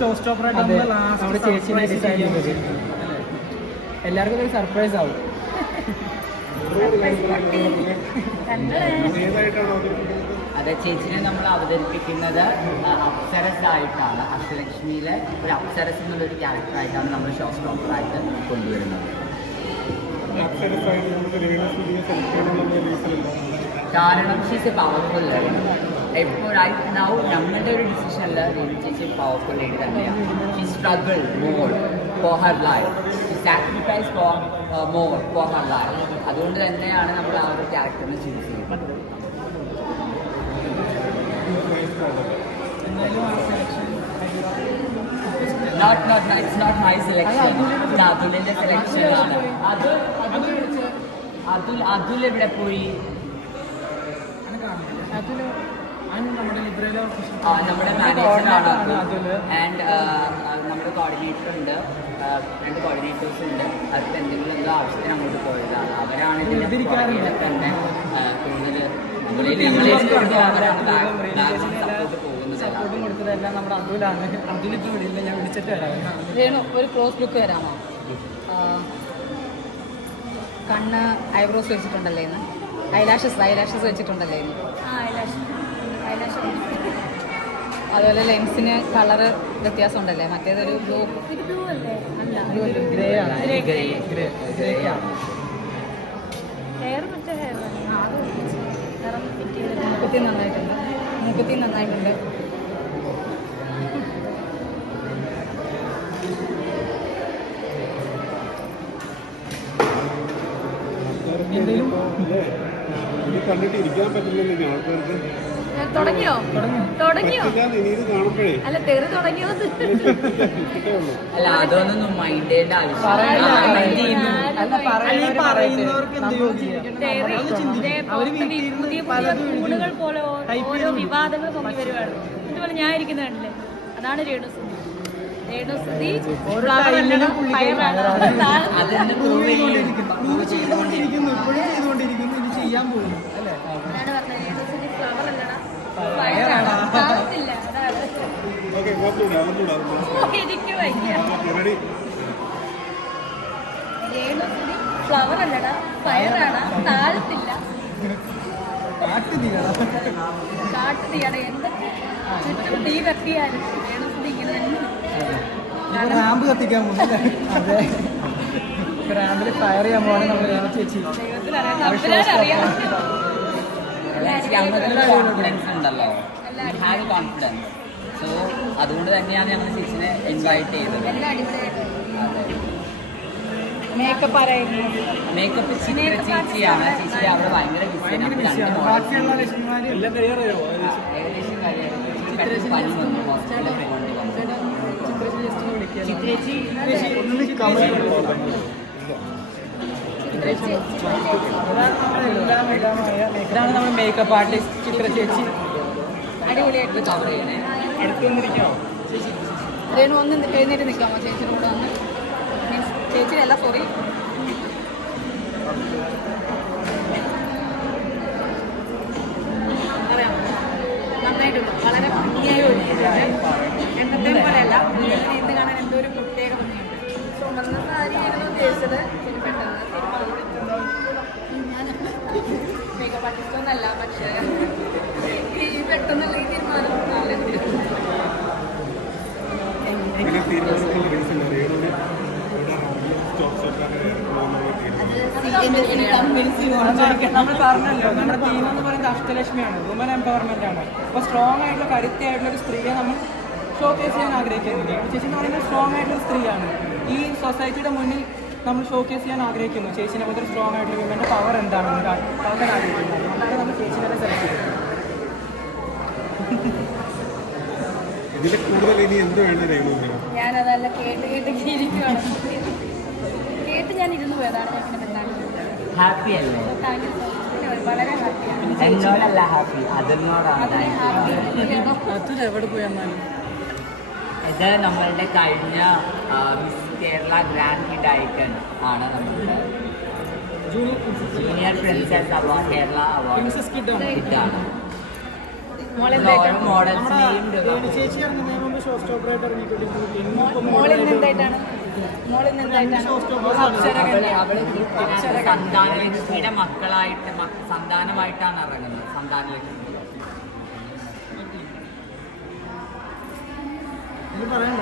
Show stopper നമ്മുടെ ചേച്ചിനെ design ചെയ്യുന്നത് എല്ലാവർക്കും ഒരു സർപ്രൈസ് ആവും. അതെ, ചേച്ചിനെ നമ്മൾ അവതരിപ്പിക്കുന്നത് അപ്സരസ് ആയിട്ടാണ്. അഷ്ടലക്ഷ്മിയിലെ ഒരു അപ്സരസ് എന്നുള്ളൊരു ക്യാരക്ടറായിട്ടാണ് നമ്മൾ ഷോ സ്റ്റോപ്പറായിട്ട് കൊണ്ടുവരുന്നത്. കാരണം ഷീസ് എ പവർഫുൾ ലേഡി. ഇപ്പോൾ റൈറ്റ് നൗ ഞങ്ങളുടെ ഒരു ഡിസിഷനിൽ രേണു ചേച്ചി പവർഫുൾ ലേഡി തന്നെയാണ്. She struggle more for her life, she sacrifice for more for her life. അതുകൊണ്ട് തന്നെയാണ് നമ്മൾ ആ ഒരു ക്യാരക്ടറിനെ ചൂസ് ചെയ്യുന്നത്. It's not my selection. അതുലിന്റെ സെലക്ഷൻ ആണ്. അതുൽ എവിടെ പോയി? നമ്മുടെ മാനേജറാണ് അതുൽ. ആൻഡ് നമ്മുടെ കോർഡിനേറ്റർ ഉണ്ട്, 2 കോർഡിനേറ്റേഴ്സ് ഉണ്ട്. അവർക്ക് എന്തെങ്കിലും എന്തോ ആവശ്യത്തിന് അങ്ങോട്ട് പോയതാണ്. അവരാണ് ഇതിന്റെ തന്നെ കൂടുതൽ സപ്പോർട്ടും കൊടുത്തതെല്ലാം നമ്മുടെ അതുലാണ്. അതുലിപ്പോൾ ഇവിടെ ഇല്ല, ഞാൻ വിളിച്ചിട്ട് വരാം. രേണു, ഒരു ക്ലോസ് ലുക്ക് വരാമോ? കണ്ണ് ഐബ്രോസ് വെച്ചിട്ടുണ്ടല്ലേ ഇന്ന്? ഐലാഷസ് വെച്ചിട്ടുണ്ടല്ലേ ഇന്ന്? അതുപോലെ ലെൻസിന് കളറ് വ്യത്യാസം ഉണ്ടല്ലേ? മറ്റേതൊരു ബ്ലൂ ഗ്രേ ആണ്. മൂക്കുത്തി നന്നായിട്ടുണ്ട്. കണ്ടിട്ട് ഇരിക്കാൻ പറ്റില്ലല്ലോ ആൾക്കാർക്ക്. തുടങ്ങിയോ? അല്ല, തെറി തുടങ്ങിയോ? അല്ല, അതൊന്നും മൈൻഡ് ചെയ്യേണ്ട പുതിയ കൂടുകൾ പോലെ ഓരോ വിവാദങ്ങൾ പൊങ്ങി വരുവാണ്. ഇതുപോലെ ഞാൻ ഇരിക്കുന്ന കണ്ടില്ലേ, അതാണ് രേണുസുതി. രേണുസുതി ചെയ്യാൻ പോകുന്നു അല്ലേ? രേണുസുതി ഫ്ലവർ അല്ലടാ, ഫയറാണ്. താഴത്തില്ല, അതാണ് എനിക്ക് വയ്യ. രേണുസുതി ഫ്ലവർ അല്ലടാ, ഫയറാണ്. താഴത്തില്ല, കാട്ടുതീയാണ്. എന്തൊക്കെ ചുറ്റും തീ കത്തിയാലും രേണുസുതി ഇങ്ങനെ തന്നെ. റാമ്പ് കത്തിക്കാൻ പോകും. അതെ, റാമ്പിൽ ഫയർ ചെയ്യാൻ പോകണം നമ്മൾ ചേച്ചി. കോൺഫിഡൻസ് ഉണ്ടല്ലോ, ഹാവ് കോൺഫിഡൻസ്. സോ അതുകൊണ്ട് തന്നെയാണ് ഞങ്ങൾ ചേച്ചിനെ ഇൻവൈറ്റ് ചെയ്തത്. മേക്കപ്പ് ചിത്ര ചേച്ചിയാണ്. ചേച്ചി അവിടെ ഭയങ്കര ബിസിയാണ്. ഏകദേശം ഇതാണ് നമ്മുടെ മേക്കപ്പ് ആർട്ടിസ്റ്റ് ചിത്ര ചേച്ചി. അടിപൊളിയായിട്ട് കവർ ചെയ്യണേ. രേണു ഒന്ന് എഴുന്നേറ്റ് നിൽക്കാമോ ചേച്ചിയുടെ കൂടെ വന്ന്? മീൻസ് ചേച്ചിയല്ല, സോറി. അറിയാം, നന്നായിട്ടുണ്ട്. വളരെ ഭംഗിയായി ഒരുക്കിയിട്ടുണ്ട്. എന്നത്തെ പോലെയല്ല, ഇന്ന് കാണാൻ എന്തോ ഒരു പ്രത്യേക ഭംഗിയുണ്ട്. ചുമന്ന സാരി ആയിരുന്നു ഉദ്ദേശിച്ചത്. പെട്ടെന്ന് ഞാൻ മേക്കപ്പ് ആർട്ടിസ്റ്റൊന്നല്ല, പക്ഷേ ഈ പെട്ടെന്നുള്ള ഈ തീരുമാനം നല്ല നമ്മൾ പറഞ്ഞല്ലോ, നമ്മുടെ തീം എന്ന് പറയുന്നത് അഷ്ടലക്ഷ്മിയാണ്, വുമൻ എംപവർമെന്റ് ആണ്. അപ്പോൾ സ്ട്രോങ് ആയിട്ടുള്ള കരുത്തിയായിട്ടുള്ള ഒരു സ്ത്രീയെ നമ്മൾ ഷോക്കേസ് ചെയ്യാൻ ആഗ്രഹിക്കുന്നില്ല. ചേച്ചി എന്ന് പറയുന്നത് സ്ട്രോങ് ആയിട്ടുള്ള സ്ത്രീയാണ്. ഈ സൊസൈറ്റിയുടെ മുന്നിൽ നമ്മൾ ഷോക്കേസ് ചെയ്യാൻ ആഗ്രഹിക്കുന്നു. ചേച്ചിനെ പോലത്തെ സ്ട്രോങ് ആയിട്ടുള്ള വിമൻ്റെ പവർ എന്താണെന്ന് കാണാൻ ആഗ്രഹിക്കുന്നു. അതുകൊണ്ടാണ് നമ്മൾ ചേച്ചിനെ സെലക്ട് ചെയ്യുന്നത്. ഞാനതല്ല കേട്ട് ഇരിക്കുകയാണ്. കേട്ട് ഞാൻ ഇരുന്ന് പോയതാണ്. ഞാൻ പിന്നെ ഹാപ്പി അല്ലേ? വളരെ ഹാപ്പിയാണ്. എന്നോടല്ല ഹാപ്പി, അതിനോടാണ്. എവിടെ പോയെന്നാലും ഇത് നമ്മളുടെ കഴിഞ്ഞ miss Kerala grand hit icon ആണ്. നമ്മളുടെ junior princess award, Kerala award ഹിറ്റാണ്. മോഡൽസിനെയും ചേച്ചി ഇറങ്ങുന്നതിന് മുമ്പ് ഷോ സ്റ്റോപ്പറായിട്ട് ഇറങ്ങിക്കൊണ്ടിരിക്കുന്നത്. മോളിൽ നിന്ന് എന്തായിട്ടാണ് അവള് സന്താനലക്ഷ്മിയുടെ മക്കളായിട്ട് സന്താനമായിട്ടാണ് ഇറങ്ങുന്നത്. സന്താനലക്ഷ്മി പറയണ്ട